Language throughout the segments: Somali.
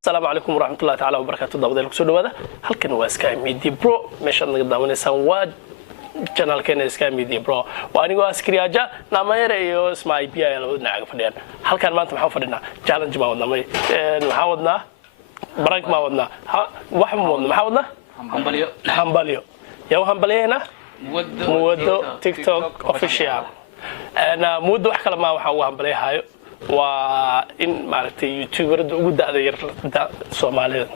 السلام عليكم ورحمة الله تعالى وبركاته. دابا لكم سو دواده halkan waa Sky Media Pro meesha naga daawaneysaan waa channel keena Sky Media Pro waa anigu askariyaja namayar iyo Ismail Biya labada dhinac fadhiyaan halkan maanta waxaan fadhinaa challenge ma wadnaa waxaan wadnaa barnaamij ma wadnaa wax ma wadnaa maxaa wadnaa hambaliyo yaa hambaliyana muwado TikTok official ana muwado wax kale ma waxaan u hambaliyahayo waa in maaragtay youtuberada ugu daada yar Soomaalida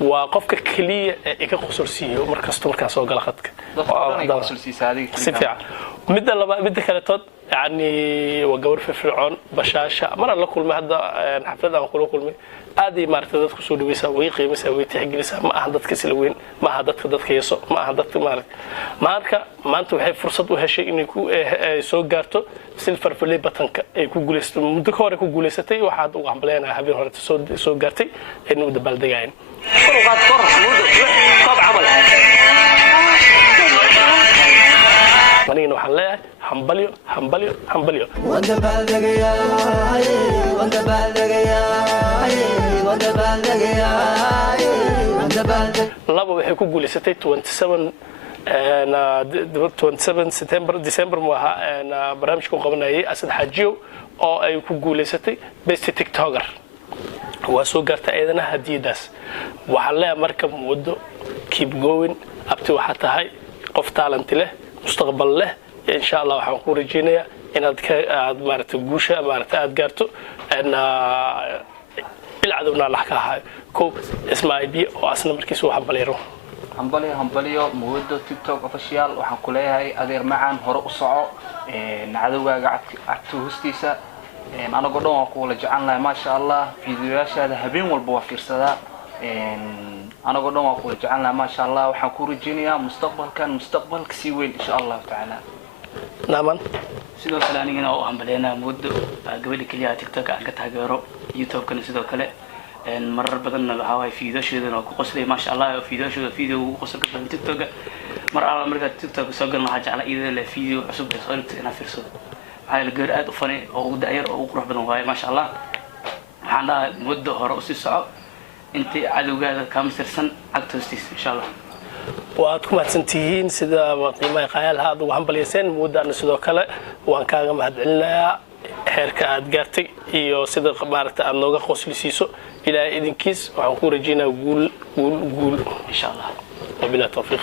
waa qofka kaliya ee ka qosolsiyo markasta soo gala khadka midda kale tood yani waa gawar firfircoon bashaasha mar la kulmay hadda xaflada aan kula kulmay aad ay maaragtay dadku soo dhaweysaa way qiimaysaa way tixgelisaa ma aha dadka sila weyn ma aha dadka yeeso ma aha dadka maarka maanta waxay fursad u heshay inay ku soo gaarto silver play buttonka ay ku guuleysatay muddo hore ku guuleysatay waxaad ugu hambaleenaa habeen hore soo gaartay inuu dabaaldegayeen manina waxaan leeyahay hambalyo laba waxay ku guuleysatay 27 December maaha barnaamijka qabanayay Asad Xajiyo oo ay ku guuleysatay best TikToker waa soo gaartay ayadana hadiyadaas waxa la marka muddo keep going abti waxa tahay qof talent leh mustaqbal leh insha Allah waxaan ku rajeynayaa inaad maaragtay guusha maaragtay aad gaarto ilaa la ka hayo ko Ismail Biya oo asna markiis uu hambaliyo muwado TikTok official waxaan ku leeyahay adeer macaan hore u soco cadawgaaga agtu hostiisa anagu dhan waan ku la jecelnahay ma sha Allah fiidiyoyaashaada habeen walba waa fiirsadaa anagu dhan waan ku la jecelnahay ma sha Allah waxaan ku rajeynayaa mustaqbalka si weyn insha Allah ta'ala naaman sidoo kale anigana oo hambaleena muwado gabadha kaliya TikTok aan ka taageero YouTube kana sidoo kale marar badan waxa way fiidiyoshooda ku qoslay ma sha Allah fiidiyoshooda ugu qosolka badan TikTok mar alla marka TikTok soo galno waxa jeclaa iyada la fiidiyo cusub ee soo dhigtay inaan fiirsado waxay gaar aad u fani oo daayar oo qurux badan waay ma sha Allah waxaan dhahay muddo hore u sii soco intii cadawgaada ka masirsan agtoostiis insha Allah waad ku mahadsantihiin sida qiimaha qaayalha aad ugu hambalyeyseen muddana sidoo kale waan kaaga mahadcelinayaa heerka aad gaartay iyo sida maaragtay aad nooga qoslisiiso ilaa idinkiis waxaan ku rajeynayaa guul insha Allah wabillahi tawfiiq